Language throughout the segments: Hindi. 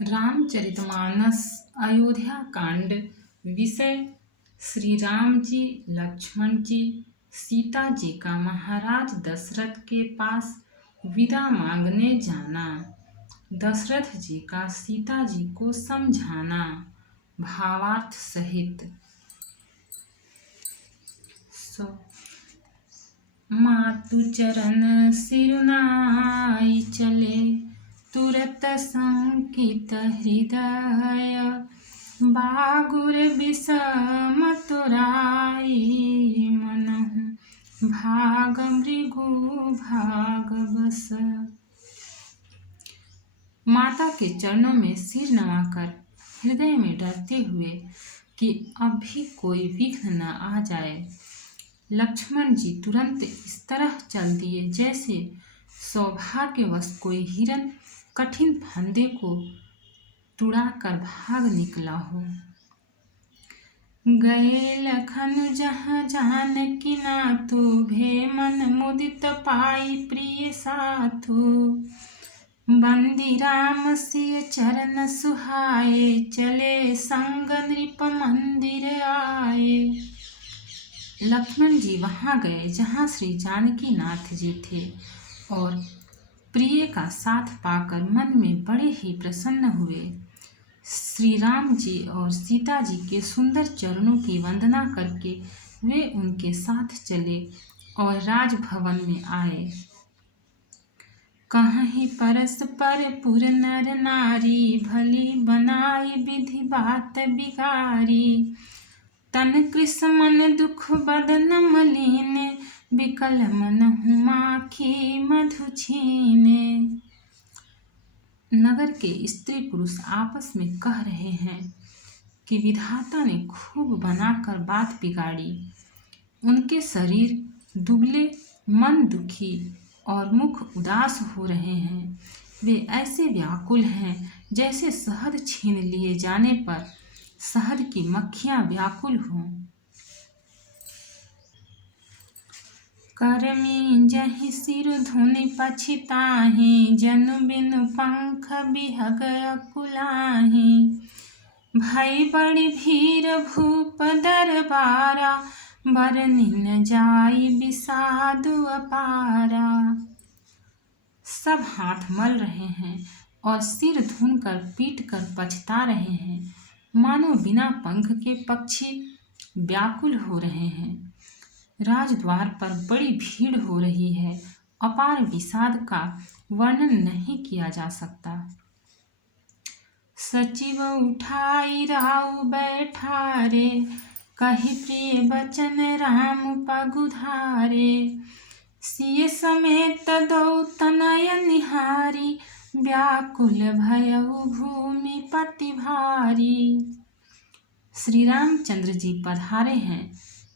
रामचरितमानस अयोध्या कांड। विषय श्री राम जी, लक्ष्मण जी, सीता जी का महाराज दशरथ के पास विदा मांगने जाना। दशरथ जी का सीता जी को समझाना। भावार्थ सहित। मातु चरण सिरुनाई चले, तुरत संकित हृदय। बागुर विषम तुराई, मनहु भाग मृगु भाग बस। माता के चरणों में सिर नवाकर हृदय में डरते हुए कि अब भी कोई विघ्न न आ जाए, लक्ष्मण जी तुरंत इस तरह चल दिए जैसे सौभाग्यवश कोई हिरन कठिन फंदे को तुड़ाकर भाग निकला हो। गए लखन जहाँ जानकी नाथु, भे मन मुदित पाई प्रिय साथु। बंदी राम सिय चरण सुहाए, चले संग नृप मंदिर आए। लक्ष्मण जी वहां गए जहां श्री जानकी नाथ जी थे और प्रिय का साथ पाकर मन में बड़े ही प्रसन्न हुए। श्री राम जी और सीता जी के सुंदर चरणों की वंदना करके वे उनके साथ चले और राजभवन में आए। कहीं परस्पर पुर नर नारी, भली बनाई विधि बात बिगारी। तन कृष मन दुख बदन मलीने, विकल मन माखी मधु छीने। नगर के स्त्री पुरुष आपस में कह रहे हैं कि विधाता ने खूब बनाकर बात बिगाड़ी। उनके शरीर दुबले, मन दुखी और मुख उदास हो रहे हैं। वे ऐसे व्याकुल हैं जैसे शहद छीन लिए जाने पर शहद की मक्खियां व्याकुल हों। करमी जहि सिर धुनि पछिताहि, जनु बिनु पंख बिहग अकुलाहि। भई बड़ी भीर भूप दरबारा, बरनि न जाई विषादु अपारा। सब हाथ मल रहे हैं और सिर धुनकर पीट कर पछता रहे हैं, मानो बिना पंख के पक्षी व्याकुल हो रहे हैं। राजद्वार पर बड़ी भीड़ हो रही है, अपार विषाद का वर्णन नहीं किया जा सकता। सचिव उठाई राउ बैठारे, कही प्रिय बचन राम पगुधारे। सिय समेत दो तनय निहारी, व्याकुल भयउ भूमि पति भारी। श्री रामचंद्र जी पधारे हैं,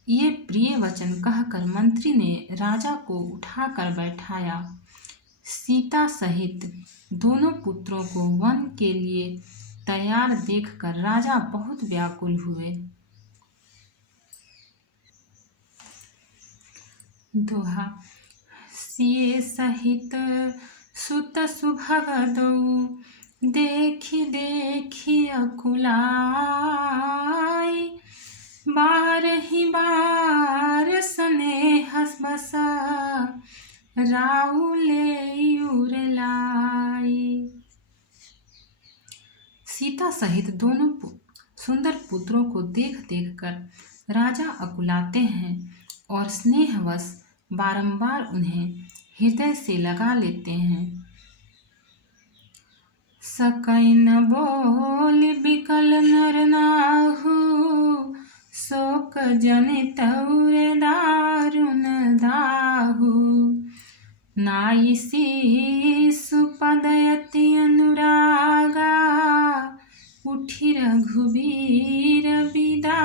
ये प्रिय वचन कहकर मंत्री ने राजा को उठाकर बैठाया। सीता सहित दोनों पुत्रों को वन के लिए तैयार देखकर राजा बहुत व्याकुल हुए। दोहा। सिय सहित सुत सुभग दऊ, देखी देखी अकुलाई। बारहि बार स्नेह बस, राउ लेई उरलाई। सीता सहित दोनों सुंदर पुत्रों को देख देख कर राजा अकुलाते हैं और स्नेहवश बारंबार उन्हें हृदय से लगा लेते हैं। सकई न बोल बिकल नर नाहु, शोक जनित दारुण दाहु। नाई शिशु पदयति अनुरागा, उठी रघुबीर विदा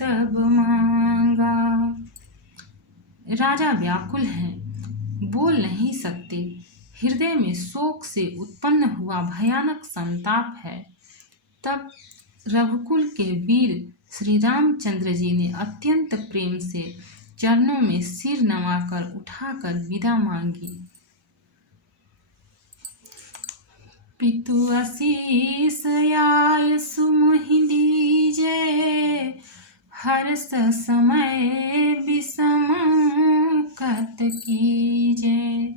तब मांगा। राजा व्याकुल हैं, बोल नहीं सकते। हृदय में शोक से उत्पन्न हुआ भयानक संताप है। तब रघुकुल के वीर श्री रामचंद्र जी ने अत्यंत प्रेम से चरणों में सिर नवाकर उठाकर विदा मांगी। पितु आशीष आय सुमहि दीजे, हर्ष समय विषम कत कीजे।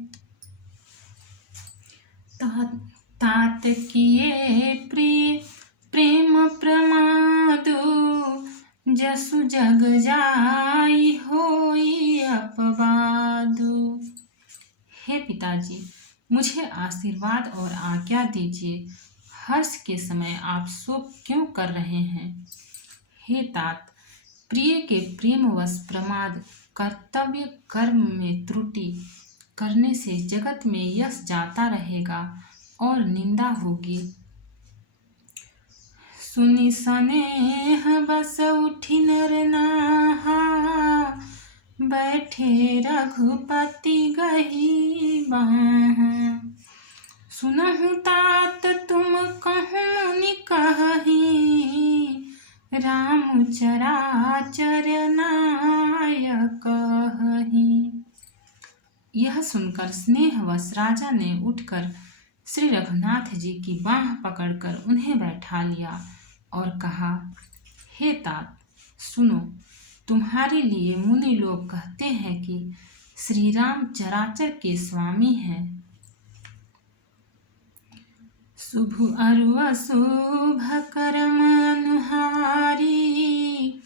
तात किए प्रिय प्रेम प्रमादु, जसु जग जाई होई अपवादु। हे पिताजी, मुझे आशीर्वाद और आज्ञा दीजिए। हर्ष के समय आप शोक क्यों कर रहे हैं? हे तात, प्रिय के प्रेमवश प्रमाद, कर्तव्य कर्म में त्रुटि करने से जगत में यश जाता रहेगा और निंदा होगी। सुनि सनेह बस उठी नर नाहा, बैठे रघुपति गही बाहा। सुनहु तात तुम कहूँ मुनि कहही, राम चराचर नायक कही। यह सुनकर स्नेहवश राजा ने उठकर श्री रघुनाथ जी की बाँह पकड़कर उन्हें बैठा लिया और कहा, हे तात, सुनो, तुम्हारे लिए मुनि लोग कहते हैं कि श्री राम चराचर के स्वामी हैं। शुभ अरु अशुभ कर्म अनुहारी,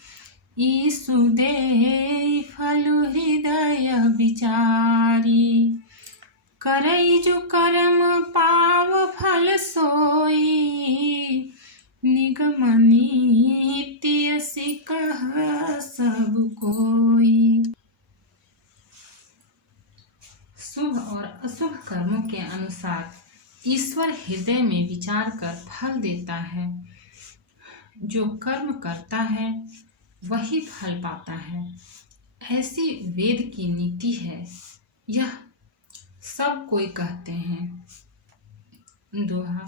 ईसु देहि फलु हृदय विचारी। करई जो कर्म पाव फल सोई, निगम नीति असी कह सब कोई। शुभ और अशुभ कर्मों के अनुसार ईश्वर हृदय में विचार कर फल देता है। जो कर्म करता है वही फल पाता है, ऐसी वेद की नीति है। यह सब कोई कहते हैं। दोहा।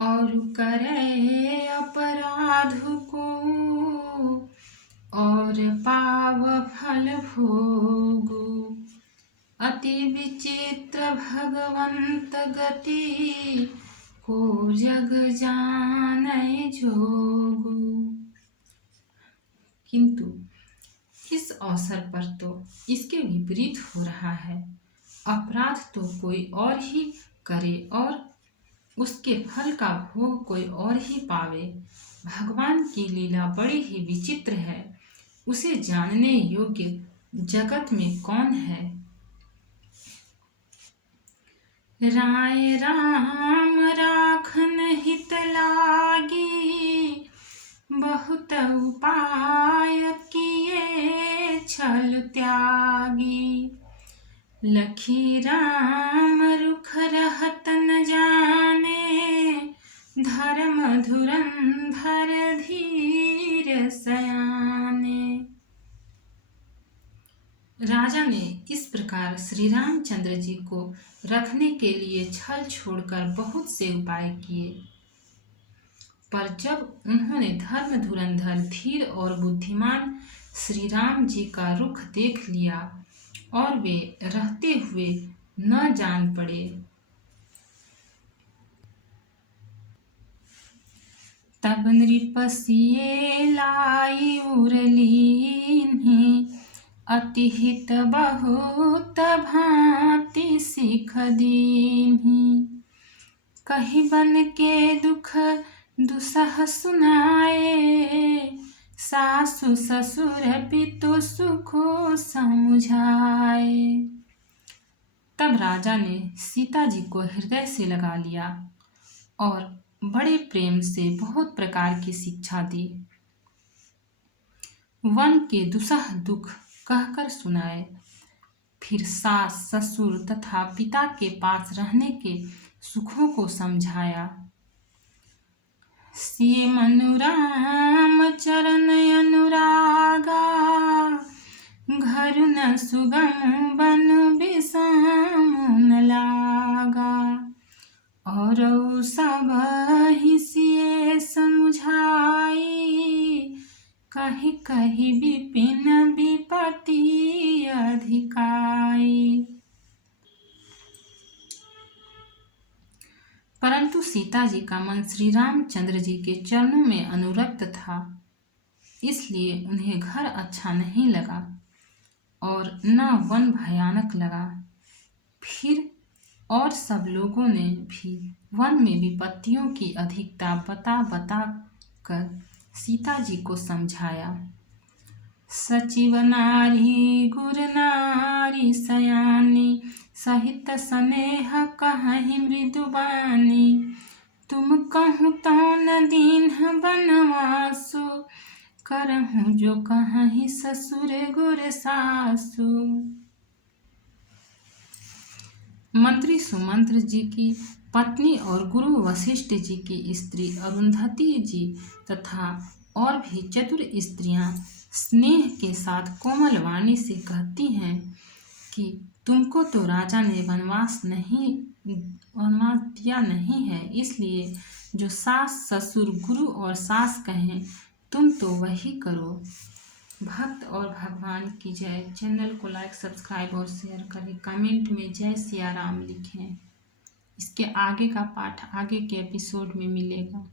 और करे अपराध को, और पाव फल भोगु। अति विचित्र भगवंत गति, को जग जानै जोगु। किंतु इस अवसर पर तो इसके विपरीत हो रहा है। अपराध तो कोई और ही करे और उसके फल का भोग कोई और ही पावे। भगवान की लीला बड़ी ही विचित्र है, उसे जानने योग्य जगत में कौन है। राय राम राखन हित लागी, बहुत उपाय किए छल त्यागी। लखी राम रुख रहत न जाने, धर्म धुरंधर धीर सयाने। राजा ने इस प्रकार श्री रामचंद्र जी को रखने के लिए छल छोड़कर बहुत से उपाय किए, पर जब उन्होंने धर्म धुरंधर धीर और बुद्धिमान श्री राम जी का रुख देख लिया और वे रहते हुए न जान पड़े, तब नृपसिए लाई उरलीन्हि, अति हित बहुत भांति सिख दीन्हि। कहि बन के दुख दुसह सुनाए, सासु ससुर पितु सुखो समुझाए। तब राजा ने सीता जी को हृदय से लगा लिया और बड़े प्रेम से बहुत प्रकार की शिक्षा दी। वन के दुसह दुख कहकर सुनाए, फिर सास ससुर तथा पिता के पास रहने के सुखों को समझाया। सिय मनु राम चरण अनुरागा, घर न सुगम बनु विषम न लागा। और सब ही सिय समझाई, कहि कहि विपिन विपति अधिकाई। परंतु सीता जी का मन श्री रामचंद्र जी के चरणों में अनुरक्त था, इसलिए उन्हें घर अच्छा नहीं लगा और न वन भयानक लगा। फिर और सब लोगों ने भी वन में विपत्तियों की अधिकता बता बता कर सीता जी को समझाया। सचिव नारी गुर नारी सयानी, सहित स्नेह कहहि मृदुबानी। तुम कहूँ तो न दीन्ह बनवासु, करहूँ जो कहहि ससुर गुर सासु। मंत्री सुमंत्र जी की पत्नी और गुरु वशिष्ठ जी की स्त्री अरुंधति जी तथा और भी चतुर स्त्रियां स्नेह के साथ कोमल वाणी से कहती हैं कि तुमको तो राजा ने वनवास दिया नहीं है, इसलिए जो सास ससुर गुरु और सास कहें तुम तो वही करो। भक्त और भगवान की जय। चैनल को लाइक सब्सक्राइब और शेयर करें। कमेंट में जय सिया राम लिखें। इसके आगे का पाठ आगे के एपिसोड में मिलेगा।